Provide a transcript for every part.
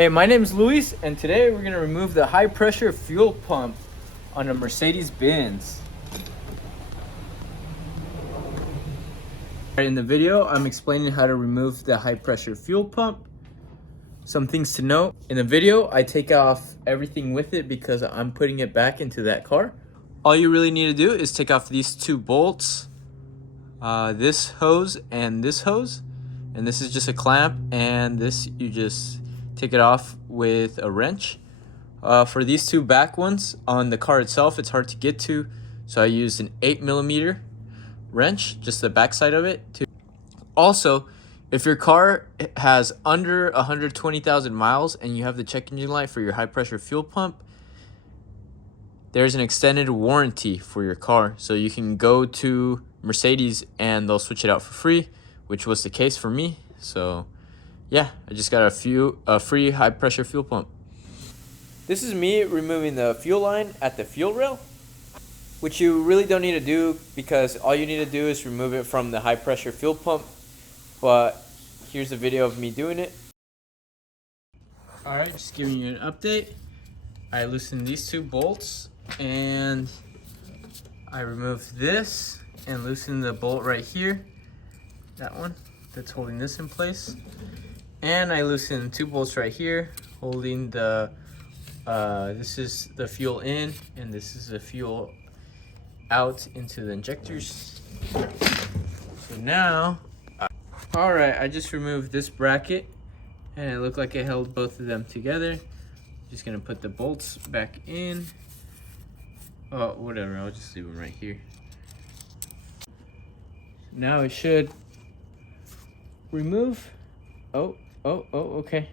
Hey, my name's Luis, and today we're going to remove the high pressure fuel pump on a Mercedes-Benz. In the video, I'm explaining how to remove the high pressure fuel pump. Some things to note. In the video, I take off everything with it because I'm putting it back into that car. All you really need to do is take off these two bolts, this hose and this hose. And this is just a clamp, and this you just take it off with a wrench. For these two back ones on the car itself, it's hard to get to, so I used an 8mm wrench, just the back side of it. Also, if your car has under 120,000 miles and you have the check engine light for your high pressure fuel pump, there's an extended warranty for your car, so you can go to Mercedes and they'll switch it out for free, which was the case for me. So yeah, I just got a free high pressure fuel pump. This is me removing the fuel line at the fuel rail, which you really don't need to do because all you need to do is remove it from the high pressure fuel pump. But here's a video of me doing it. Alright, just giving you an update. I loosened these two bolts and I removed this and loosened the bolt right here. That one that's holding this in place. And I loosened two bolts right here holding the this is the fuel in and this is the fuel out into the injectors. So now, alright, I just removed this bracket and it looked like it held both of them together. Just gonna put the bolts back in. Oh, whatever, I'll just leave them right here. Now it should remove. Oh, okay.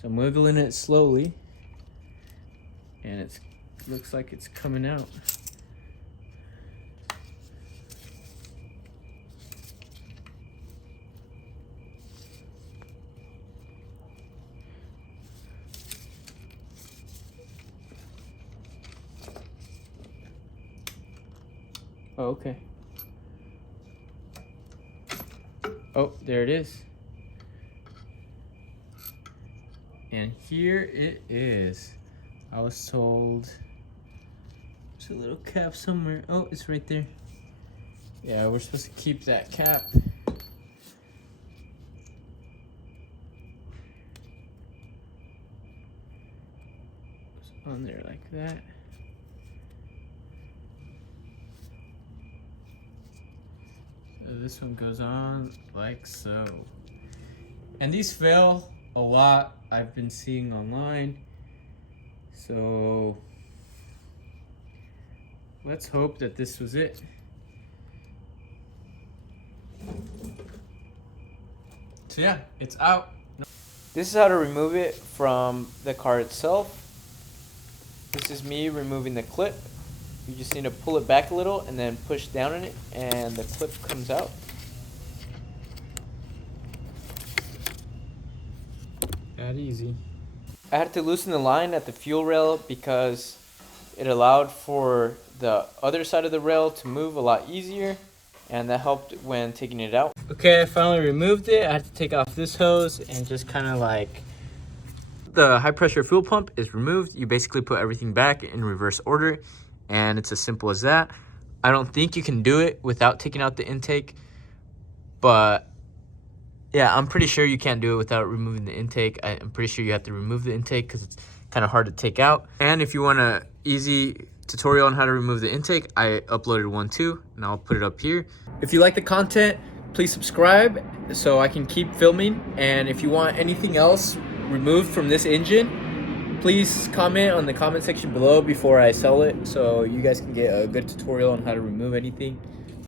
So I'm wiggling it slowly and it looks like it's coming out. Oh, okay. Oh, there it is. And here it is. I was told there's a little cap somewhere. Oh, it's right there. Yeah, we're supposed to keep that cap. It's on there like that. So this one goes on like so. And these fail a lot. I've been seeing online, so let's hope that this was it. So yeah, it's out. This is how to remove it from the car itself. This is me removing the clip. You just need to pull it back a little and then push down on it and the clip comes out. That easy. I had to loosen the line at the fuel rail because it allowed for the other side of the rail to move a lot easier, and that helped when taking it out. Okay, I finally removed it. I had to take off this hose and just kind of like, the high pressure fuel pump is removed. You basically put everything back in reverse order, and it's as simple as that. I don't think you can do it without taking out the intake, but yeah, I'm pretty sure you can't do it without removing the intake. I'm pretty sure you have to remove the intake because it's kind of hard to take out. And if you want an easy tutorial on how to remove the intake, I uploaded one too, and I'll put it up here. If you like the content, please subscribe so I can keep filming. And if you want anything else removed from this engine, please comment on the comment section below before I sell it so you guys can get a good tutorial on how to remove anything.